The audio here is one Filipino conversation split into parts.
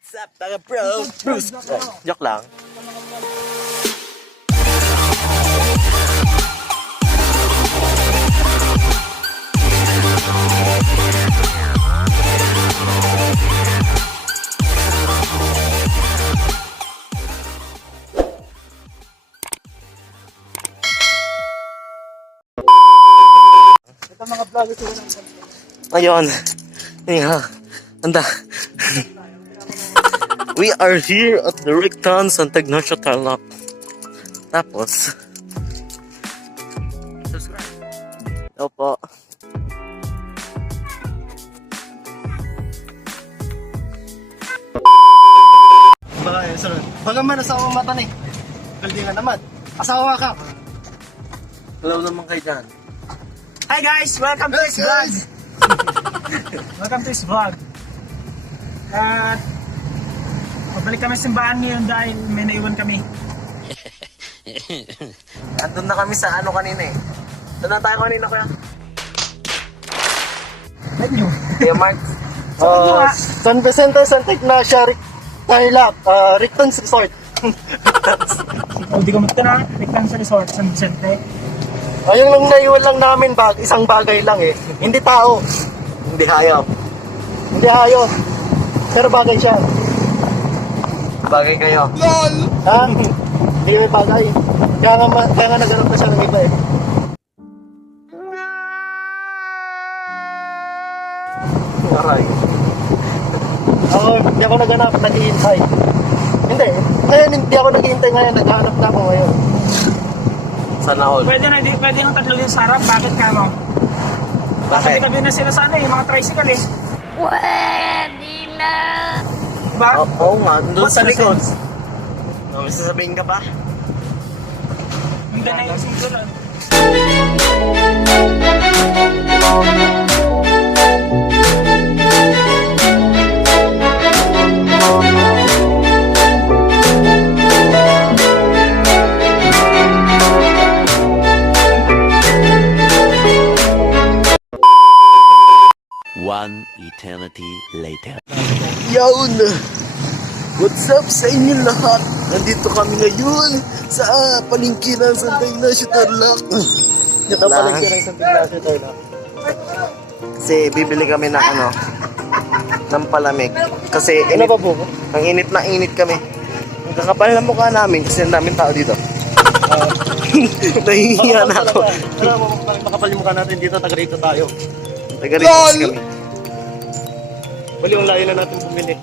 What's up, mga bro? Bruce! Joke lang. Ito mga vloggers ko. Ayun. Anyhow. Anda. We are here at the Ricton Santa Ignacio Tarlac. Tapos, subscribe. Opo. Baga man, asawa mata ni. Kaldingan naman. Asawa ka. Hello naman kayo dyan. Hi guys! Welcome to this vlog! Welcome to this vlog. At pabalik kami sa simbahan ngayon dahil may naiwan kami. Andun na kami sa ano kanina eh. Doon na tayo kanina kuya. Let nyo. Kuya Mark. San Vicente, Santa Ignacia, Tarlac, Ricton's Resort. Oh, Di ko magta na, Ricton sa Resort, San Vicente. Ayun lang naiwan lang namin, isang bagay lang eh. Hindi tao. Hindi hayop. Hindi hayop. Pero bagay siya. Bagay kayo. Ha? Hindi may bagay. Kaya nga naghanap na siya ng iba eh. Aray. Hindi ako naghanap, naghihintay. Hindi. Ngayon hindi ako naghihintay ngayon, naghahanap na ako ngayon. Sana all. Pwede yung tatlo din sa harap. Bakit ka mo? Bakit? Tabi na sila sa ano yung mga tricycle eh. Pwede na. Diba? Oo nga, doon sa What's the likod. sense? May sasabihin ka pa? Hindi na yung single. One eternity later. Yawn! What's up sa inyo lahat? Nandito kami ngayon sa palengke ng Santa Ignacio Tarlac. Ito pala yung Santa Ignacio Tarlac. Kasi bibili kami ng ano, ng palamig. Kasi Ano init, ba po? ang init na init kami. Ang kakapal na mukha namin kasi ang daming tao dito. Nahihiya na ako. Ano mo, makapal yung mukha natin dito, taga rito tayo. Taga-rito kami. Bali yung layo na natin bumili.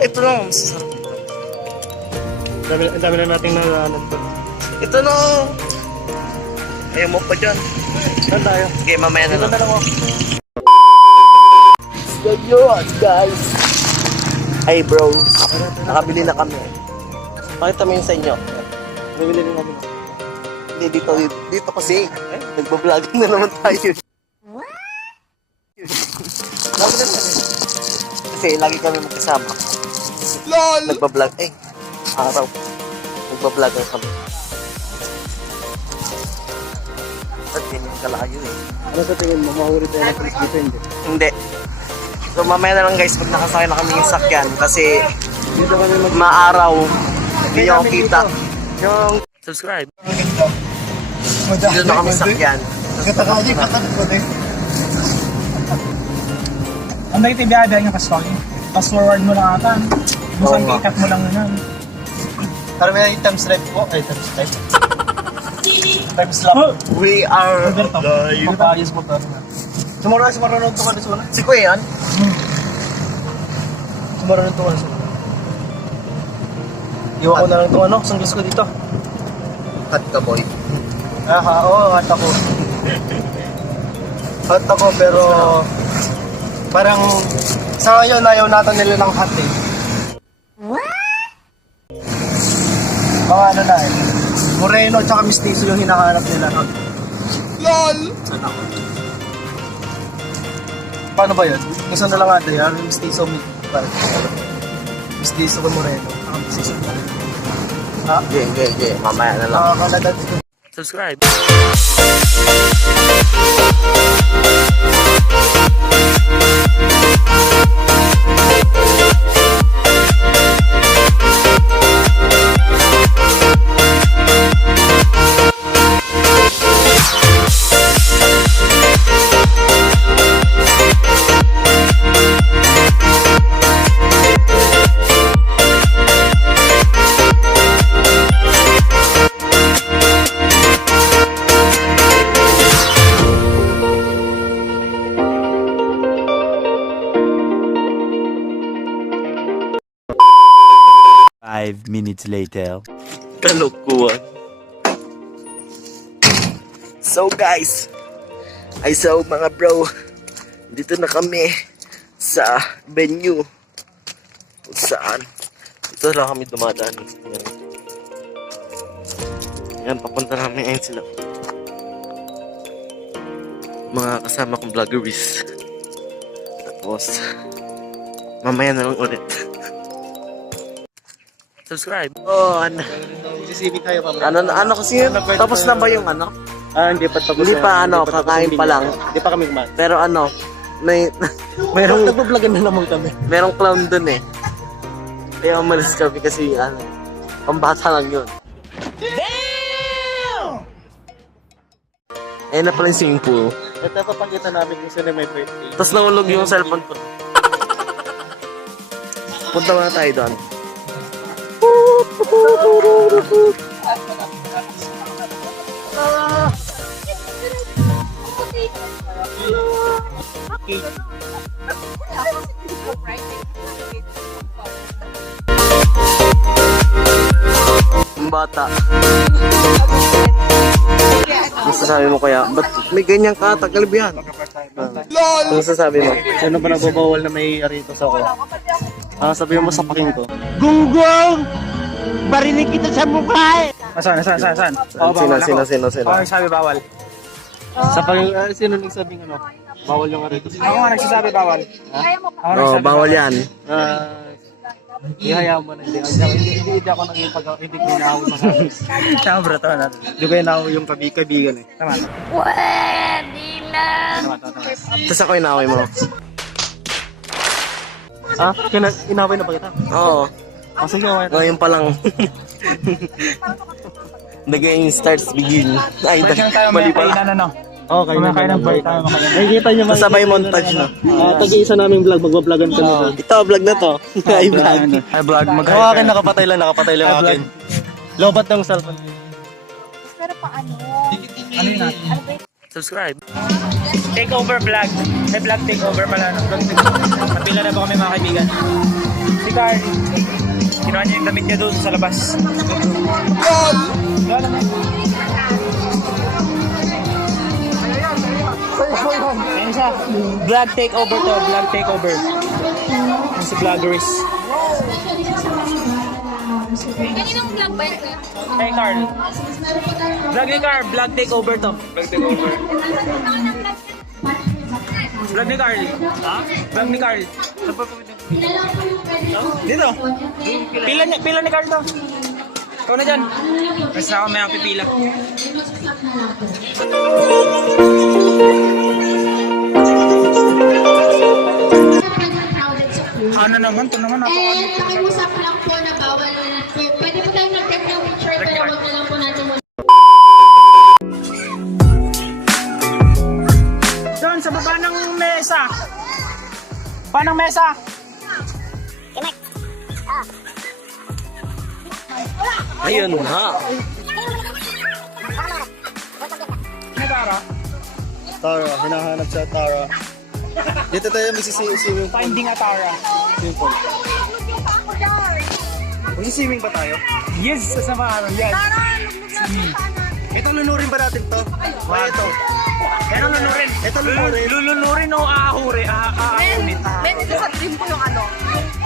Ito lang, masasarap dito. Ang dami na nating nalaman to. Ito na. Ayaw mo pa dyan. Saan tayo? Okay, mamaya na Dito lang. na lang ako. So yun, guys. Hey bro, nakabili na kami. Pakita mo yun sa inyo. Bumili rin namin. Hindi, dito kasi. Nagbablog na naman tayo. Kasi lagi kami magkasama. LOL! Nagbablog. Araw. Nagbablog kami. At yun yung kalayo eh. Ano sa tingin mo? Mahuri tayo ng police dito, hindi? Hindi. So mamaya na lang guys, pag nakasakay na kami yung sakyan. Kasi Dito kami maaraw. Hindi nyo ako kita. Yung subscribe. Dito na kami sakyan. Katakaji, katakot eh. Ang dahil tibiyada yung kaswagi. Fast forward mo lang ata. Busang Oo nga. ikat mo lang yun. Para may times life po. Ay, times life. Times lap. We are Yung pagkayos mo to. Sumarunod to ka na suna. Si Kuya yan? Sumarunod to ka na suna. Iwan ko na lang itong ano, sanglas ko dito. Hot ka boy. Oo, hot ako. Hot ako, pero parang sa ngayon ayaw natin nila ng hot eh. Mga ano na eh. Moreno tsaka mistiso yung hinahanap nila. LOL! Saan ako? Paano ba yun? Isa na lang natin yan. Mistiso mo. Mistiso ko moreno. Mistiso ko moreno. Ha? Okay. Mamaya na lang. Nakakalagat ito. Subscribe. 5 minutes later. Kalokohan. So guys, mga bro, dito na kami sa venue kung saan dito lang kami dumadaan. Yan, papunta namin ngayon sila. Mga kasama kong vloggeries. Tapos, mamaya na lang ulit. Subscribe. Oh, ano? Sisibig tayo pa. Ano kasi yun? Tapos na ba yung ano? Hindi pa tapos. Hindi pa ano, kakain pa lang. Hindi pa kami kumain. Pero ano, merong Nagbablogin na naman kami. merong clown dun eh. Kaya umalis kami kasi ano, pambata lang yun. Eh na pala yung swimming pool. Ito papakita namin kung sino may birthday. Tapos nahulog yung cellphone ko. Punta muna tayo doon. Yung bata. Ano sasabi mo kaya? Ba't may ganyang katagal ba yan? Ano sasabi mo? Sino ba nagbabawal na may arito sa ako? Sabihin mo sa paking ko. Saan? Sino? Ako nagsabi bawal. Sa paking, sino nagsabing ano? Bawal yung arito. Ako nga nagsasabi bawal. Ako Oh, nagsasabi bawal yan. Ihayaan mo na. Hindi ako hindi ko inaawin masabi. Tama bro, tama natin. Hindi ko inaawin yung kaibigan eh. Tama. Pwede na. Tama. Tapos ako inaway mo. Inaway na ba kita? Oo. Sige, away na. Ngayon pa lang. The game starts begin. Ay, Pwede na tayo mali may pala. kainan ano. Oo, kayo Kung may kainan pwede tayo makain. Nakikita nyo Sabay montage na. Tag-iisa naming vlog, magbabloggan kami doon. Ito, vlog na to. Ay, vlog. Ay vlog, Ako akin nakapatay lang akin. Lobat ng cellphone. Pero paano? Ano yun natin? Subscribe. Takeover vlog. May vlog takeover pala. Napila na ba kami mga kaibigan? Si Carl. Kinuha niya yung damit niya doon sa labas. Ayun siya. Vlog takeover to. Vlog takeover. Yung si vloggeries. Kaninong vlog ba yun? Hey Carl. Vlog ni Carl. Vlog takeover to. Vlog takeover. Vlog ni Carl. Ha? Vlog ni Carl. Dito. Pila ni Carl to. Ikaw na dyan. Basta ako may pipila. Ano naman? Ito naman napakano. Nakiusap lang po na bawal na po. Pwede po tayong nag-tap ng picture pero wag na lang po natin muna. Doon sa baba ng mesa. Baba ng mesa. Ayun ha. Nagara. Tara, hinahanap siya, Tara. Dito tayo magsiswimming pool. Finding a Tara. Magsiswimming ba tayo? Yes, sa maaram. Yes. Ito lunurin ba natin to? Ay, ito. Pero lulurin. Ito lunurin. Lulurin o aahure. Aahunin. Dito sa dream ko yung ano,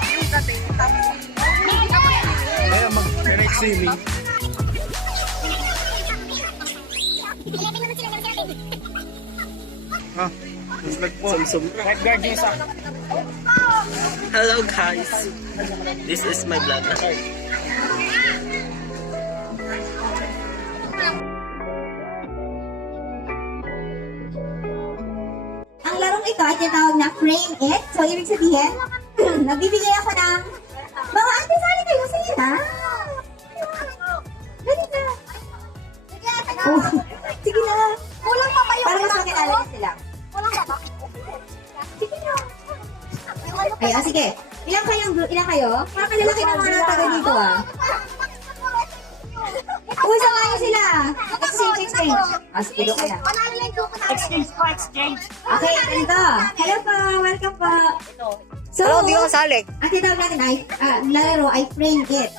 yung dating, tapos Kaya mag-next swimming. Samsung. Lifeguard yung isa. Hello guys. This is my vlog. Ang larong ito ay tinatawag na Frame It. So, ibig sabihin, nagbibigay ako ng mga ate, sali kayo. Sige na. Dali na. Oh, sige na. kulang pa ba yung Para mas makilala niya sila. Kulang pa ba? Sige na. Ay, sige. Ilang kayo? Parang kalalaki ng mga taga dito ah. Uy, samahan niyo sila. Exchange. Sige, doon ka na. Exchange pa, exchange. Okay, ganito. Hello po, welcome po. So, Hello, di ko kasali. ang tinawag natin ay, lalaro ay frame it.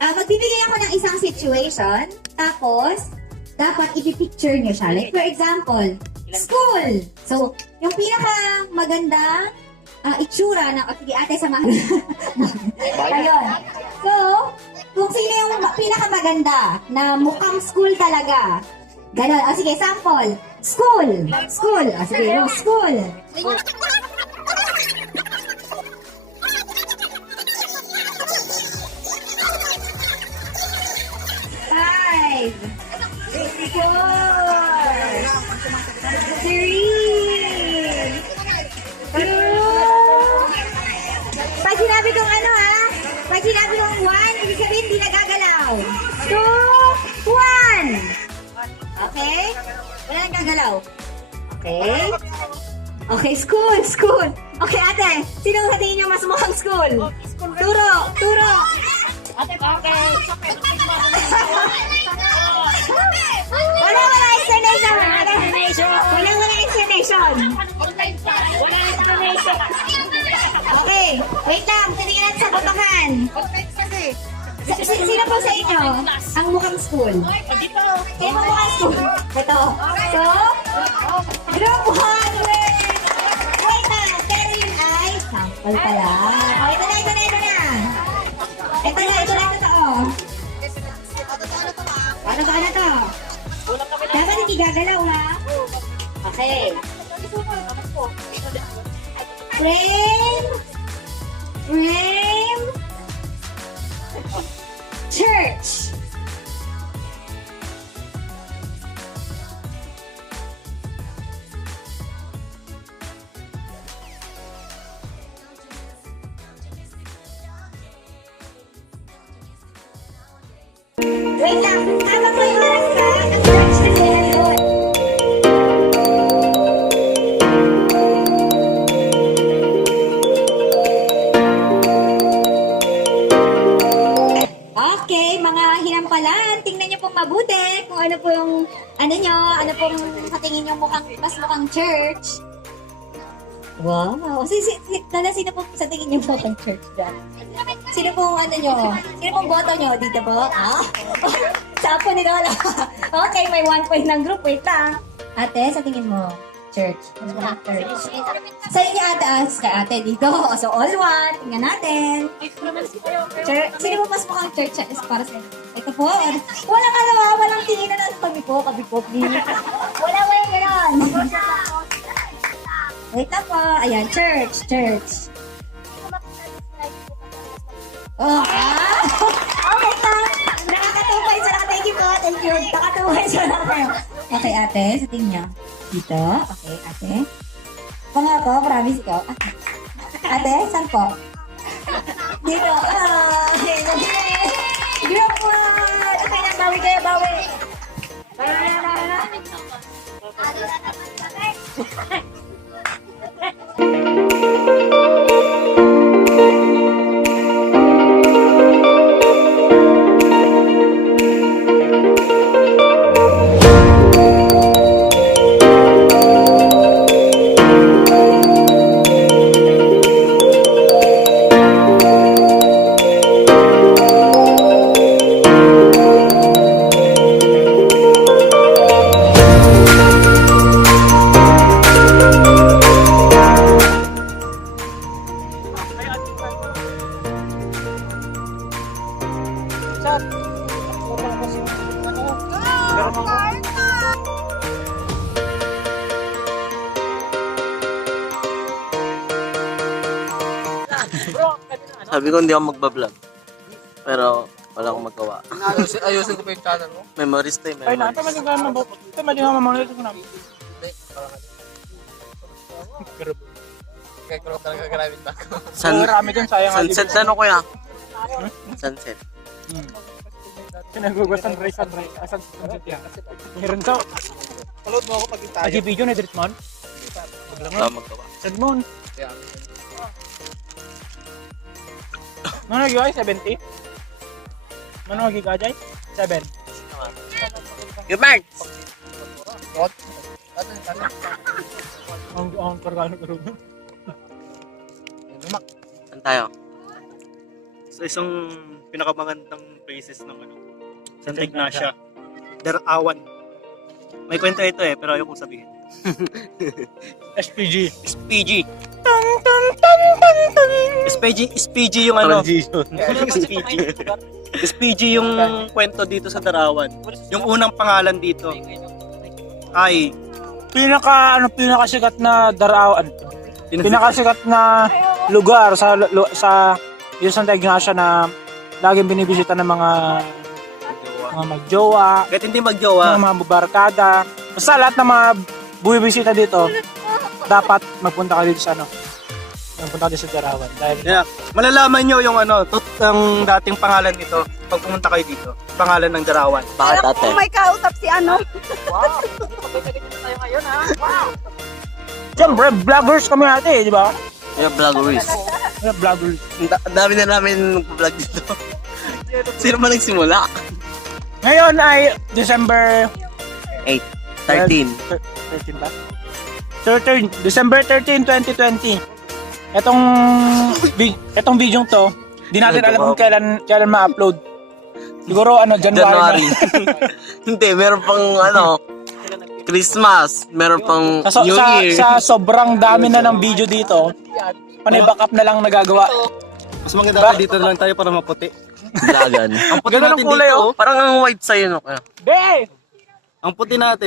Magbibigay ako ng isang situation, tapos, dapat ipipicture nyo siya. Like, for example, school. So, yung pinaka magandang itsura ng, sige, ate, samahan. Ayun. So, kung sino yung pinakamaganda na mukhang school talaga. Ganon. O, sige, sample. School. School. O, sige, yung school. Five. 4. 3. 2. Pag sinabi kong ano ha? Pag sinabi kong 1, ibig sabihin hindi nagagalaw. 2, 1. Okay? Wala nang gagalaw. Okay? Okay, school, school. Okay, ate. Sino sa tingin niyo mas mukhang school? Turo, turo. Okay. Wala explanation. Wala explanation. Okay, wait lang. Tingnan natin sa botohan. Sino po sa inyo ang mukhang school? Sino po mukhang school? Ito. So, group 1. Wait lang. Pero yun ay sample pala. Oh, ito na. Ito na. Ano to? Dapat hindi gagalaw ha? Okay. Frame. Church. Wait lang, habang may oras ka, ang church kasi nandun. Okay, mga hinampalan, tingnan niyo pong mabuti kung ano pong, ano pong katingin niyo mas mukhang church. Wow. Sino po sa tingin niyo mukhang church dyan? Sino pong Sino pong boto nyo? Dito po? Sapo ni Lola. Okay, may 1 point ng group. Wait lang. Ate, sa tingin mo? Church. Church. Sa inyo ate dito. So, all 1. Tingnan natin. Church. Sino po mas mukhang church para sa inyo? Ito po. Walang walang tingin na lang. Kabipok. Wala gano'n. Wait lang po. Ayan, church. Oh, okay pa. Nakakatuwa siya na. Thank you po. Nakakatuwa siya na. Okay, ate. Sa tingin niya. Dito. Okay, ate. Pangako, promise ko. Ate, saan po? Dito. Group 1. Okay na, bawi kayo, bawi. Sabi ko hindi ako magbablog. Pero wala akong magawa. Ayusin ko pa yung channel mo. Memories tayo, Ay, memories. ito maligawan mo. Ito maligawan mo. Ito ko namin. Kaya ko talaga garamit ako. Marami dyan, sayang. Sunset na ano kuya? Sunset. Sinagugas sunrise. Sunset yan. Meron to. Palod mo ako pag tayo. Agi video na direct man. Wala akong magawa. Sad mo. Ano nag-iway? 70? Ano nag-iway? 7. Good man! What? Ang kargano ko rin. Saan tayo? Sa isang pinakamagandang places ng Santa Ignacia. Darawan. May kwento ito pero ayoko sabihin. SPG. SPG. SPG yung SPG yung kwento dito sa Darawan. Yung unang pangalan dito ay Pinakasikat na daraawan. Pinakasikat na lugar sa yung Santa Ignacia na laging binibisita ng mga magjowa, kahit hindi magjowa. ng mga barkada. Basta lahat ng mga bumibisita dito, dapat magpunta ka dito sa magpunta ka dito sa Darawan. Dahil Yeah. Malalaman nyo yung ang dating pangalan nito pag pumunta kayo dito. Pangalan ng Darawan. Bakit ate? Kung may kausap si siyempre, vloggers kami ate, di ba? Yung vloggeries. Vloggers. Ang dami na namin vlog dito. Sino ba nagsimula? Ngayon ay December 13. 13 ba? 13, December 13, 2020. Etong video to, di natin alam kung kailan ma-upload. Siguro January. January. Hindi, meron pang Christmas. Meron pang New Year. Sa sobrang dami na ng video dito, panay-backup na lang nagagawa. Mas maganda pa dito na lang tayo para maputi. Vlogan. Ang puti Ganda ng natin kulay, dito. Parang ang white sa'yo, no? Hey! Ang puti namin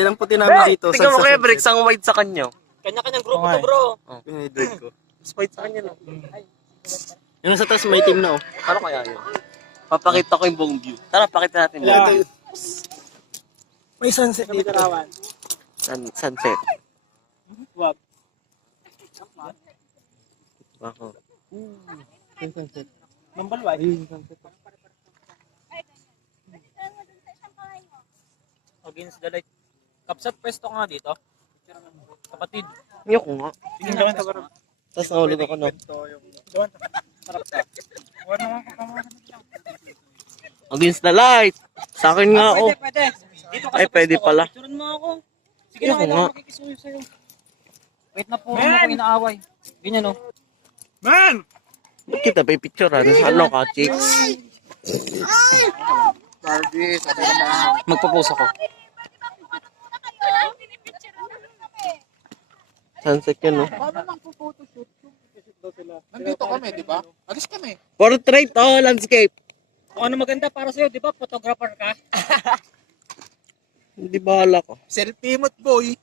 dito. Tingnan mo kaya, Bricks, ang white sa kanya. Kanya-kanyang grupo Okay. to, bro. Pinidrink ko. Mas white sa kanya, no? Yung sa taas may team na, Paano kaya yun? Papakita ko yung buong view. Tara, pakita natin. Yeah. May sunset dito. Darawan. Sunset. Wag. Ako. Mambalway. Against the light. Kapsat pwesto ka nga dito. Kapatid. Ayoko nga. Sige gawin to bro. Tapos nahulog ako, no? Against the light. Sa akin nga, oh. Pwede. Dito ka Ay, pwede pala. Picturean mo ako. Sige Ayoko nga. makikisuyo sa'yo. Wait na po, ano ko inaaway. Ganyan oh. Man! Ba't kita pa picture, Ano ka, chicks? Magpapost ako. Sunset yun, no? Nandito kami, di ba? Alis kami. Portrait, landscape. Kung ano maganda para sa'yo, di ba? Photographer ka? Hindi bahala ko. Selfie mo't boy.